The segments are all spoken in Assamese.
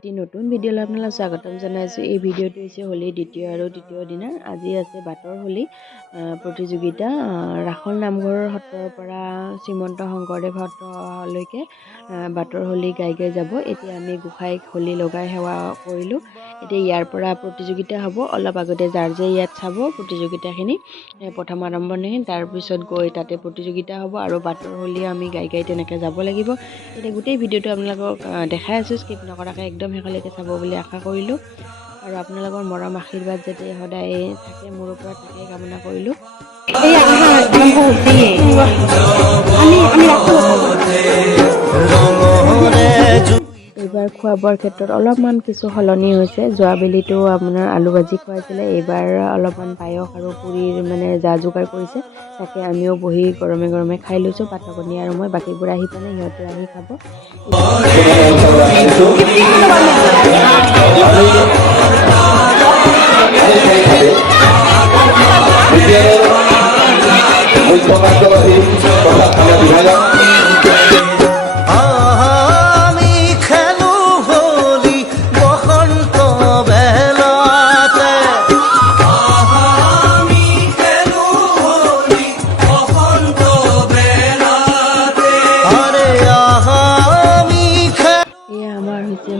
এটি নতুন ভিডিঅ'লৈ আপোনালোকক স্বাগতম জনাইছোঁ। এই ভিডিঅ'টো হৈছে হোলীৰ দ্বিতীয় আৰু তৃতীয় দিনা। আজি আছে বাটৰ হোলী প্ৰতিযোগিতা। ৰাখল নামঘৰৰ সত্ৰৰ পৰা শ্ৰীমন্ত শংকৰদেৱ সত্ৰলৈকে বাটৰ হোলী গাই গাই যাব। এতিয়া আমি গোসাঁইক হোলী লগাই সেৱা কৰিলোঁ। এতিয়া ইয়াৰ পৰা প্ৰতিযোগিতা হ'ব। অলপ আগতে যাৰ যে ইয়াত চাব প্ৰতিযোগিতাখিনি প্ৰথম আৰম্ভণিখিনি, তাৰপিছত গৈ তাতে প্ৰতিযোগিতা হ'ব আৰু বাটৰ হোলী আমি গাই গাই তেনেকৈ যাব লাগিব। এতিয়া গোটেই ভিডিঅ'টো আপোনালোকক দেখাই আছোঁ, স্কিপ নকৰাকৈ একদম শেষলৈকে চাব বুলি আশা কৰিলোঁ। আৰু আপোনালোকৰ মৰম আশীৰ্বাদ যাতে সদায় থাকে মোৰ ওপৰত, তাকেই কামনা কৰিলোঁ। এইবাৰ খোৱা বোৱাৰ ক্ষেত্ৰত অলপমান কিছু সলনি হৈছে। যোৱাবেলিতো আপোনাৰ আলু ভাজি খুৱাইছিলে, এইবাৰ অলপমান পায়স আৰু পুৰিৰ যা যোগাৰ কৰিছে, তাকে আমিও বহি গৰমে গৰমে খাই লৈছোঁ। পাঠকনি আৰু মই, বাকীবোৰ আহি পালে সিহঁতে আহি খাব।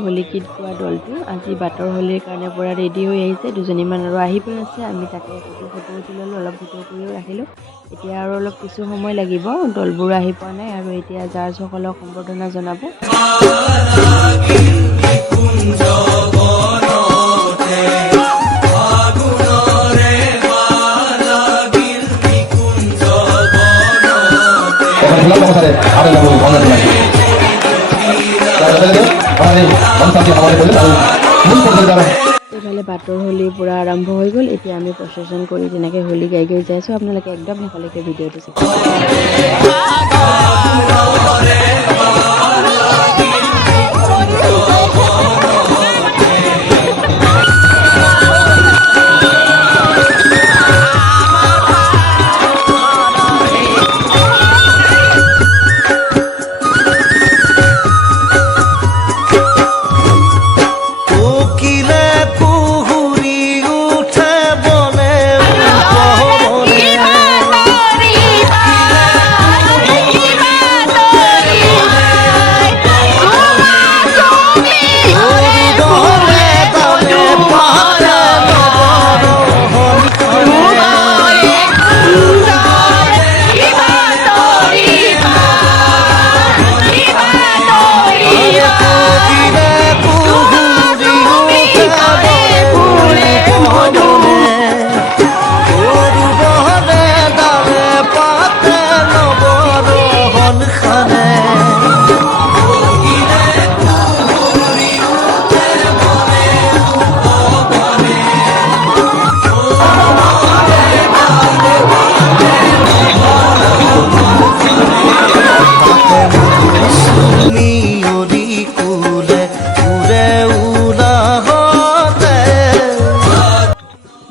হোলী গীত গোৱা দলটো আজি বাটৰ হোলীৰ কাৰণে পুৰা ৰেডি হৈ আহিছে। দুজনীমান আৰু আহি পেলাই আছে, আমি তাতে ফটো উঠি ল'লোঁ, অলপ ভিডিঅ' কৰিও ৰাখিলোঁ। এতিয়া আৰু অলপ কিছু সময় লাগিব, দলবোৰ আহি পোৱা নাই আৰু এতিয়া জাৰ্জসকলক সম্বৰ্ধনা জনাব। এইফালে বাটৰ হোলী পুৰা আৰম্ভ হৈ গ'ল। এতিয়া আমি প্ৰচেছন কৰি তেনেকৈ হোলী গাই গাই যাই আছোঁ। আপোনালোকে একদম শেষলৈকে ভিডিঅ'টো চাব।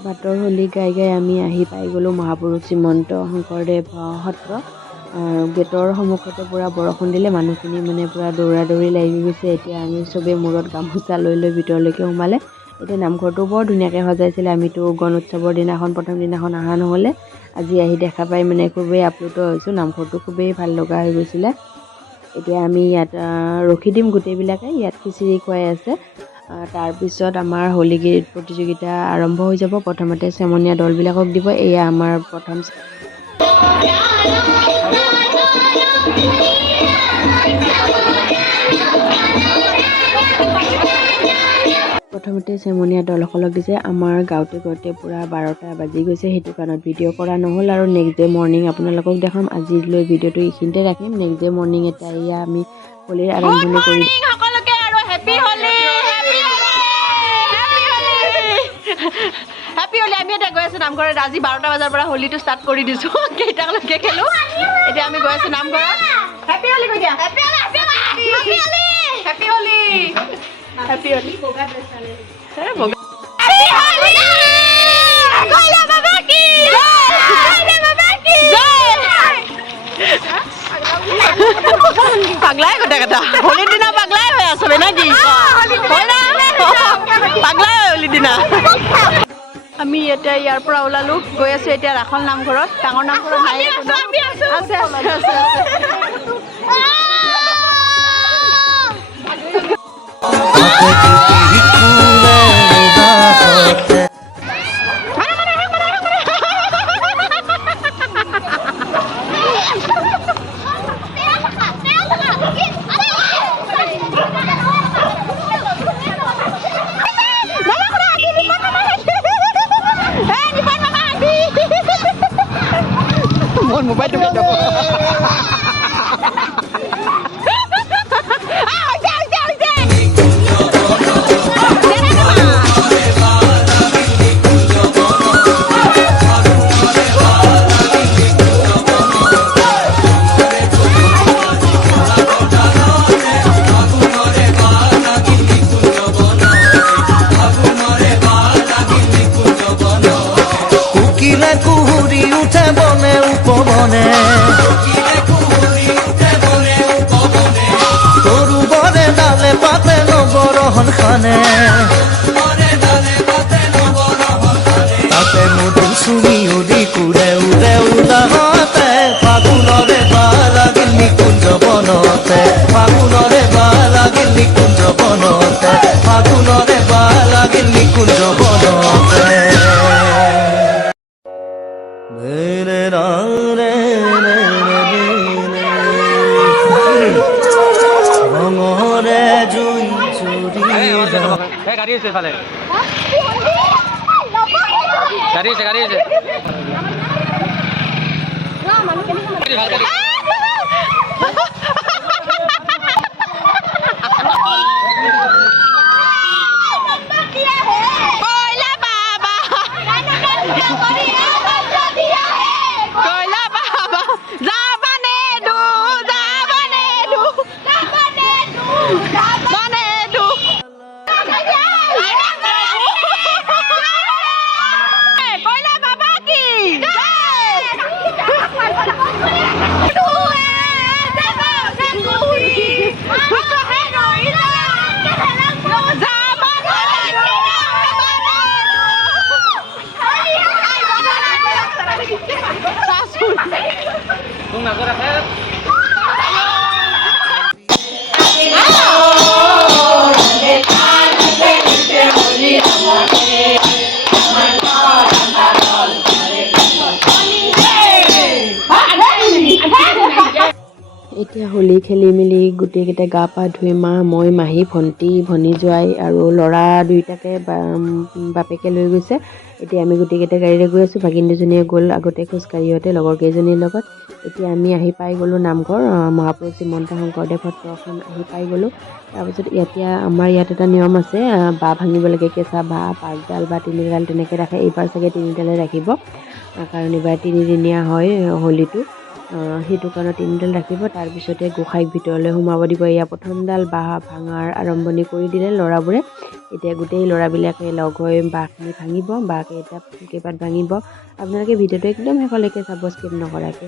বাটৰ হোলী গাই গাই আমি আহি পাই গ'লোঁ মহাপুৰুষ শ্ৰীমন্ত শংকৰদেৱ সত্ৰ। গেটৰ সন্মুখতে পূৰা বৰষুণ দিলে, মানুহখিনি পূৰা দৌৰা দৌৰি লাগি গৈছে। এতিয়া আমি চবেই মূৰত গামোচা লৈ লৈ ভিতৰলৈকে সোমালে। এতিয়া নামঘৰটো বৰ ধুনীয়াকৈ সজাইছিলে। আমিতো গণ উৎসৱৰ দিনাখন প্ৰথম দিনাখন অহা নহ'লে, আজি আহি দেখা পাই খুবেই আপ্লুত হৈছোঁ। নামঘৰটো খুবেই ভাল লগা হৈ গৈছিলে। এতিয়া আমি ইয়াত ৰখি দিম, গোটেইবিলাকে ইয়াত খিচিৰি খুৱাই আছে। তাৰপিছত আমাৰ হোলী গীত প্ৰতিযোগিতা আৰম্ভ হৈ যাব। প্ৰথমতে চেমনীয়া দলবিলাকক দিব। এয়া আমাৰ প্ৰথমতে চেমনীয়া দলসকলক দিছে। আমাৰ গাঁৱতে পূৰা 12টা বাজি গৈছে, সেইটো কাৰণত ভিডিঅ' কৰা নহ'ল। আৰু নেক্সট ডে মৰ্ণিং আপোনালোকক দেখাম। আজিলৈ ভিডিঅ'টো এইখিনিতে ৰাখিম। নেক্সট ডে মৰ্ণিং এটা এয়া আমি হোলীৰ আৰম্ভণি কৰিম। হেপী হোলি আমি এতিয়া গৈ আছোঁ নামঘৰত আজি 12টা বজাৰ পৰা হোলীটো ষ্টাৰ্ট কৰি দিছোঁ কেইটালৈকে খেলোঁ এতিয়া আমি গৈ আছোঁ নামঘৰত হেপী হোলি কৈ দিয়া happy Holi happy Holi happy Holi বগা ড্ৰেছ চালে হে বগা কইলা বাবা কি কইলা বাবা কি পাগলাই গোটা কথা হোলিৰ দিনা পাগলাই হৈ আছে নাকি পাগলাই হোলিৰ দিনা আমি এতিয়া ইয়াৰ পৰা ওলালো গৈ আছো এতিয়া ৰাখল নামঘৰত ডাঙৰ নামঘৰত নাই আছে আছে আছে মোবাইল ঢুকাই দিব কুহুরি উঠে বনে উপবনে তরু বনে ডালে পাতে নবরহন খানে তাতে নতুন সুমি উড়ি কুড়ে উড়ে উদাহতে ফাগুনরে বা লাগিল নিকুঞ্জ বনতে ফাগুনরে বা লাগিল নিকুঞ্জ বনতে ফাগুনরে বা লাগিল নিকুঞ্জ বনতে গাড়ী আছে ফালে গাড়ী আছে এতিয়া হোলী খেলি মেলি গোটেইকেইটা গা পা ধুই মা মই মাহী ভণ্টি ভনী জোৱাই আৰু ল'ৰা দুইটাকে বাপেকে লৈ গৈছে এতিয়া আমি গোটেইকেইটা গাড়ীৰে গৈ আছোঁ ভাগিন দুজনীয়ে গ'ল আগতে খোজকাঢ়িহঁতে লগৰ কেইজনীৰ লগত এতিয়া আমি আহি পাই গ'লোঁ নামঘৰ মহাপুৰুষ শ্ৰীমন্ত শংকৰদেৱ সত্ৰখন আহি পাই গ'লোঁ তাৰপিছত এতিয়া আমাৰ ইয়াত এটা নিয়ম আছে বাঁহ ভাঙিব লাগে কেঁচা বাঁহ 5ডাল বা 3ডাল তেনেকৈ ৰাখে এইবাৰ চাগে 3ডালে ৰাখিব কাৰণ এইবাৰ 3দিনীয়া হয় হোলীটো সেইটো কাৰণে 3ডাল ৰাখিব তাৰপিছতে গোসাঁইক ভিতৰলৈ সোমাব দিব এয়া প্ৰথমডাল বাঁহ ভাঙাৰ আৰম্ভণি কৰি দিলে ল'ৰাবোৰে এতিয়া গোটেই ল'ৰাবিলাকে লগ হৈ বাঁহখিনি ভাঙিব কেইপাত ভাঙিব আপোনালোকে ভিডিঅ'টো একদম শেষলৈকে চাব স্কিপ নকৰাকৈ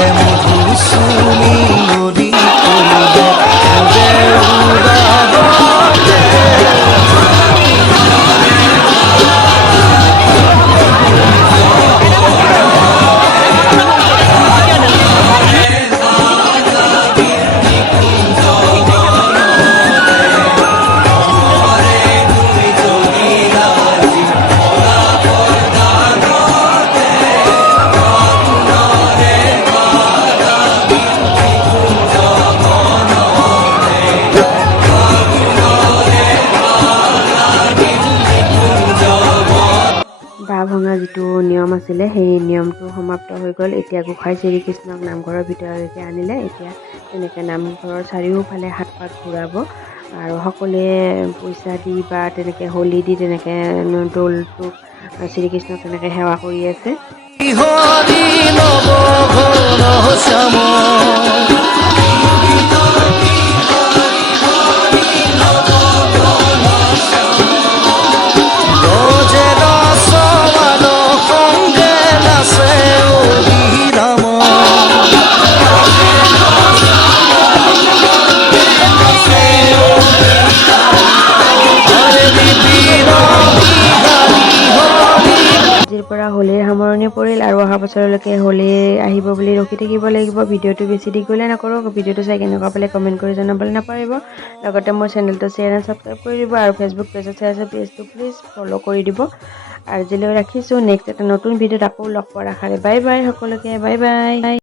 মধুতে মধু চুমি উৰি ফুৰিলে উৰে উৰাবতে বাঁহ ভঙা যিটো নিয়ম আছিলে সেই নিয়মটো সমাপ্ত হৈ গ'ল। এতিয়া গোসাঁই শ্ৰীকৃষ্ণক নামঘৰৰ ভিতৰলৈকে আনিলে। এতিয়া তেনেকৈ নামঘৰৰ চাৰিওফালে 7 পাক ঘূৰাব আৰু সকলোৱে পইচা দি বা তেনেকৈ হোলী দি তেনেকৈ দৌলটোক শ্ৰীকৃষ্ণক তেনেকৈ সেৱা কৰি আছে। হৰি নৱ ঘন শ্যাম আজিৰ পৰা হোলীৰ সামৰণি পৰিল আৰু অহা বছৰলৈকে হোলী আহিব বুলি ৰখি থাকিব লাগিব। ভিডিঅ'টো বেছি দীঘলীয়া নকৰোঁ। ভিডিঅ'টো চাই কেনেকুৱা পালে কমেণ্ট কৰি জনাবলৈ নাপাহৰিব। লগতে মোৰ চেনেলটো শ্বেয়াৰ এণ্ড ছাবস্ক্ৰাইব কৰি দিব আৰু ফেচবুক পেজত চাই আছে পেজটো প্লিজ ফ'ল' কৰি দিব। আজিলৈ ৰাখিছোঁ। নেক্সট এটা নতুন ভিডিঅ'ত আকৌ লগ পোৱাৰ আশাৰে বাই বাই সকলোকে। Bye bye.